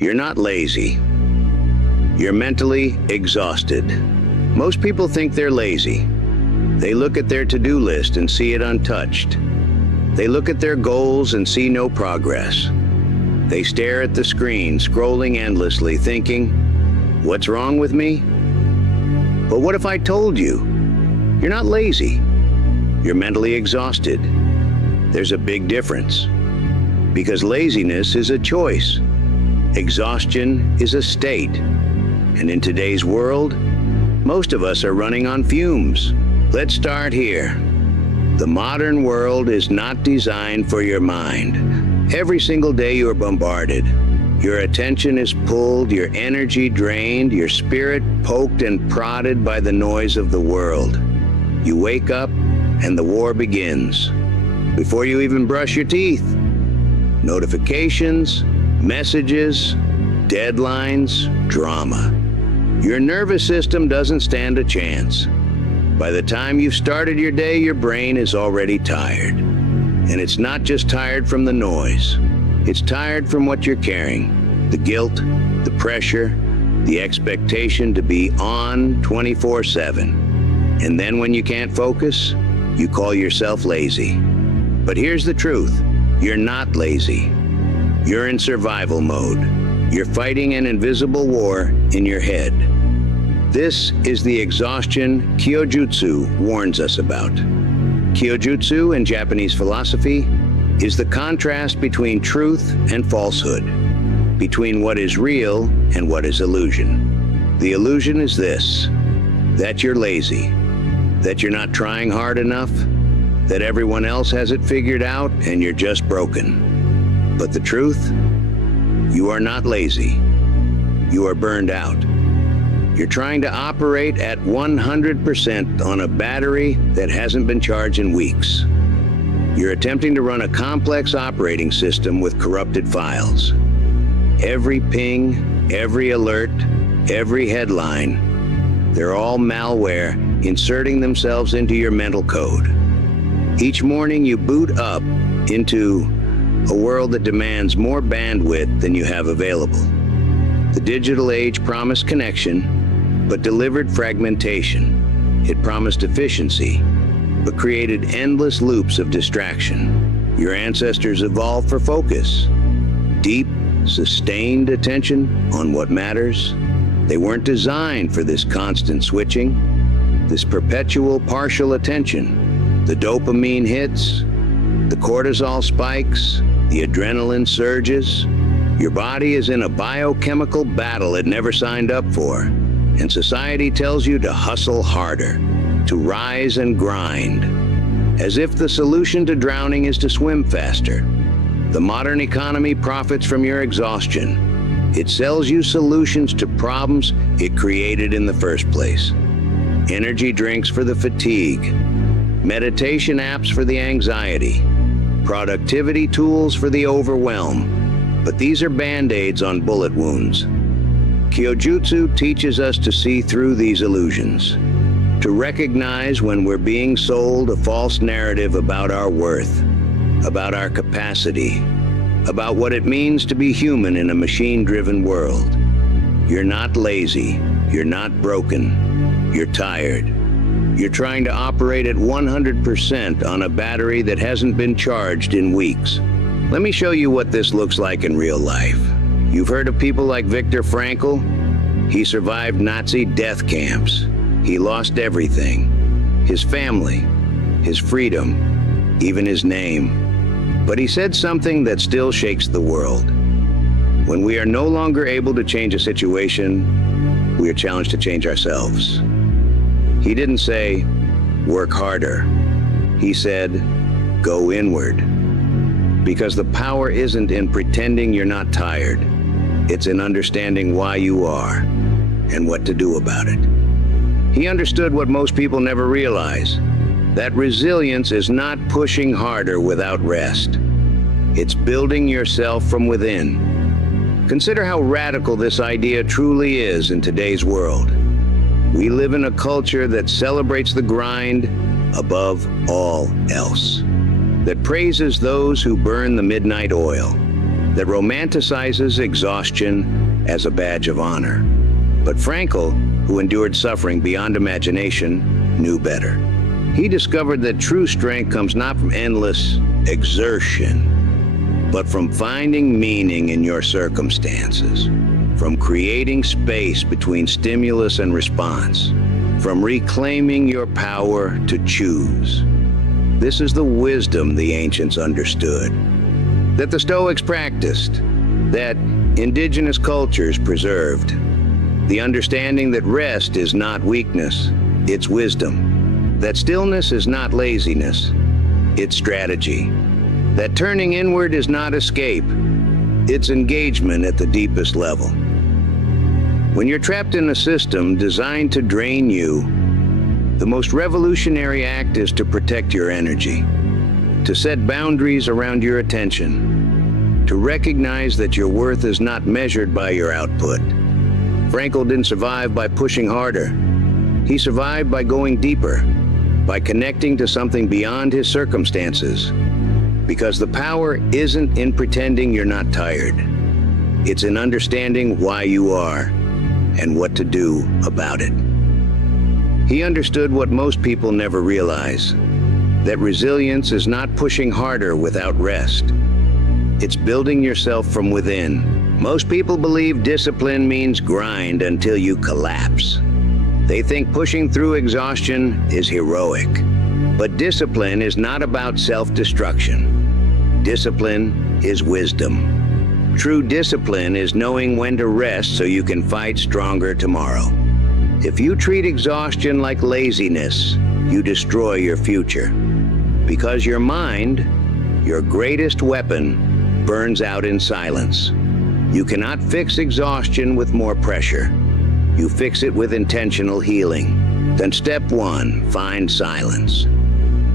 You're not lazy. You're mentally exhausted. Most people think they're lazy. They look at their to-do list and see it untouched. They look at their goals and see no progress. They stare at the screen, scrolling endlessly, thinking, "What's wrong with me?" But what if I told you, you're not lazy, you're mentally exhausted? There's a big difference. Because laziness is a choice. Exhaustion is a state. And in today's world, most of us are running on fumes. Let's start here. The modern world is not designed for your mind. Every single day you are bombarded. Your attention is pulled, your energy drained, your spirit poked and prodded by the noise of the world. You wake up and the war begins. Before you even brush your teeth. Notifications, messages, deadlines, drama. Your nervous system doesn't stand a chance. By the time you've started your day, your brain is already tired. And it's not just tired from the noise. It's tired from what you're carrying. The guilt, the pressure, the expectation to be on 24/7. And then when you can't focus, you call yourself lazy. But here's the truth. You're not lazy. You're in survival mode. You're fighting an invisible war in your head. This is the exhaustion Kyojutsu warns us about. Kyojutsu in Japanese philosophy is the contrast between truth and falsehood, between what is real and what is illusion. The illusion is this, that you're lazy, that you're not trying hard enough, that everyone else has it figured out and you're just broken. But the truth? You are not lazy. You are burned out. You're trying to operate at 100% on a battery that hasn't been charged in weeks. You're attempting to run a complex operating system with corrupted files. Every ping, every alert, every headline, they're all malware inserting themselves into your mental code. Each morning you boot up into a world that demands more bandwidth than you have available. The digital age promised connection, but delivered fragmentation. It promised efficiency, but created endless loops of distraction. Your ancestors evolved for focus. Deep, sustained attention on what matters. They weren't designed for this constant switching, this perpetual partial attention. The dopamine hits, the cortisol spikes, the adrenaline surges. Your body is in a biochemical battle it never signed up for. And society tells you to hustle harder, to rise and grind, as if the solution to drowning is to swim faster. The modern economy profits from your exhaustion. It sells you solutions to problems it created in the first place. Energy drinks for the fatigue, meditation apps for the anxiety, productivity tools for the overwhelm. But these are band-aids on bullet wounds. Kyojutsu teaches us to see through these illusions, to recognize when we're being sold a false narrative about our worth, about our capacity, about what it means to be human in a machine-driven world. You're not lazy, you're not broken, you're tired. You're trying to operate at 100% on a battery that hasn't been charged in weeks. Let me show you what this looks like in real life. You've heard of people like Viktor Frankl? He survived Nazi death camps. He lost everything. His family, his freedom, even his name. But he said something that still shakes the world. When we are no longer able to change a situation, we are challenged to change ourselves. He didn't say, work harder. He said, go inward. Because the power isn't in pretending you're not tired. It's in understanding why you are and what to do about it. He understood what most people never realize, that resilience is not pushing harder without rest. It's building yourself from within. Consider how radical this idea truly is in today's world. We live in a culture that celebrates the grind above all else, that praises those who burn the midnight oil, that romanticizes exhaustion as a badge of honor. But Frankl, who endured suffering beyond imagination, knew better. He discovered that true strength comes not from endless exertion, but from finding meaning in your circumstances, from creating space between stimulus and response, from reclaiming your power to choose. This is the wisdom the ancients understood, that the Stoics practiced, that indigenous cultures preserved. The understanding that rest is not weakness, it's wisdom. That stillness is not laziness, it's strategy. That turning inward is not escape, it's engagement at the deepest level. When you're trapped in a system designed to drain you, the most revolutionary act is to protect your energy, to set boundaries around your attention, to recognize that your worth is not measured by your output. Frankl didn't survive by pushing harder. He survived by going deeper, by connecting to something beyond his circumstances. Because the power isn't in pretending you're not tired. It's in understanding why you are and what to do about it. He understood what most people never realize, that resilience is not pushing harder without rest. It's building yourself from within. Most people believe discipline means grind until you collapse. They think pushing through exhaustion is heroic. But discipline is not about self-destruction. Discipline is wisdom. True discipline is knowing when to rest so you can fight stronger tomorrow. If you treat exhaustion like laziness, you destroy your future. Because your mind, your greatest weapon, burns out in silence. You cannot fix exhaustion with more pressure. You fix it with intentional healing. Then step 1, find silence.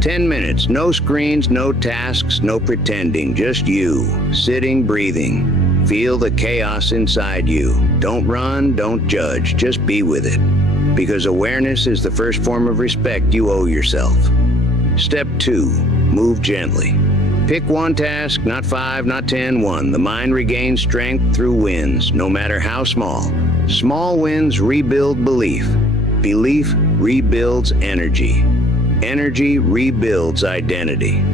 10 minutes, no screens, no tasks, no pretending, just you, sitting, breathing. Feel the chaos inside you. Don't run, don't judge, just be with it. Because awareness is the first form of respect you owe yourself. Step 2, move gently. Pick one task, not 5, not 10, one. The mind regains strength through wins, no matter how small. Small wins rebuild belief. Belief rebuilds energy. Energy rebuilds identity.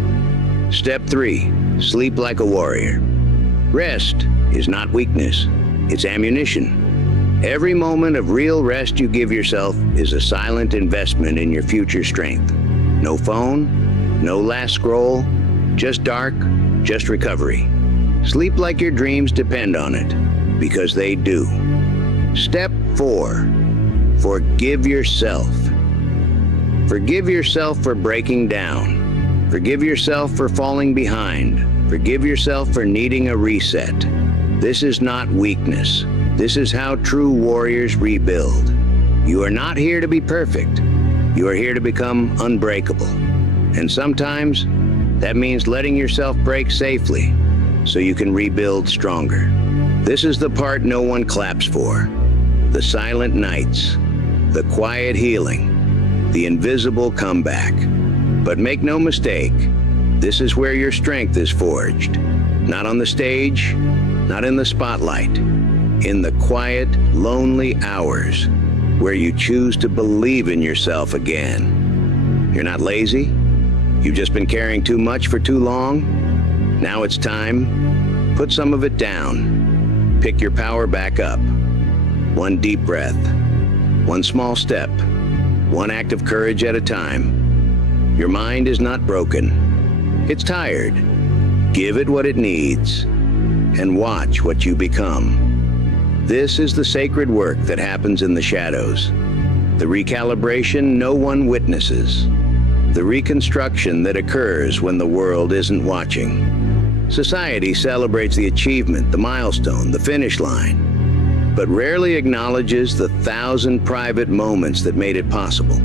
Step 3, sleep like a warrior. Rest is not weakness, it's ammunition. Every moment of real rest you give yourself is a silent investment in your future strength. No phone, no last scroll, just dark, just recovery. Sleep like your dreams depend on it, because they do. Step 4, forgive yourself. Forgive yourself for breaking down. Forgive yourself for falling behind. Forgive yourself for needing a reset. This is not weakness. This is how true warriors rebuild. You are not here to be perfect. You are here to become unbreakable. And sometimes that means letting yourself break safely so you can rebuild stronger. This is the part no one claps for. The silent nights, the quiet healing, the invisible comeback. But make no mistake, this is where your strength is forged. Not on the stage, not in the spotlight. In the quiet, lonely hours where you choose to believe in yourself again. You're not lazy. You've just been carrying too much for too long. Now it's time. Put some of it down. Pick your power back up. One deep breath. One small step. One act of courage at a time. Your mind is not broken. It's tired. Give it what it needs. And watch what you become. This is the sacred work that happens in the shadows. The recalibration no one witnesses. The reconstruction that occurs when the world isn't watching. Society celebrates the achievement, the milestone, the finish line, but rarely acknowledges the 1,000 private moments that made it possible.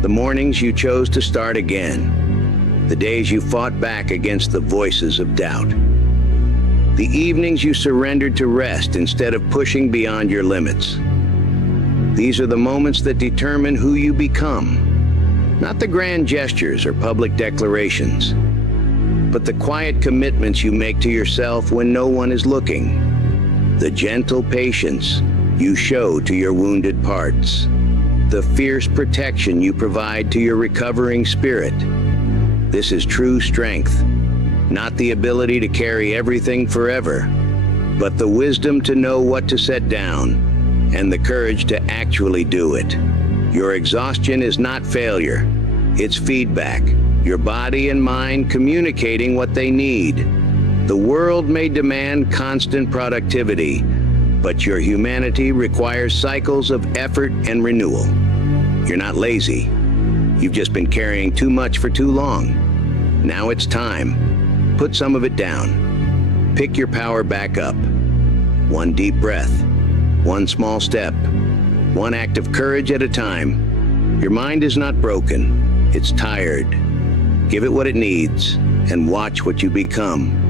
The mornings you chose to start again. The days you fought back against the voices of doubt. The evenings you surrendered to rest instead of pushing beyond your limits. These are the moments that determine who you become. Not the grand gestures or public declarations. but the quiet commitments you make to yourself when no one is looking. The gentle patience you show to your wounded parts. The fierce protection you provide to your recovering spirit. This is true strength, not the ability to carry everything forever, but the wisdom to know what to set down and the courage to actually do it. Your exhaustion is not failure, it's feedback, your body and mind communicating what they need. The world may demand constant productivity, but your humanity requires cycles of effort and renewal. You're not lazy. You've just been carrying too much for too long. Now it's time. Put some of it down. Pick your power back up. One deep breath, one small step, one act of courage at a time. Your mind is not broken. It's tired. Give it what it needs and watch what you become.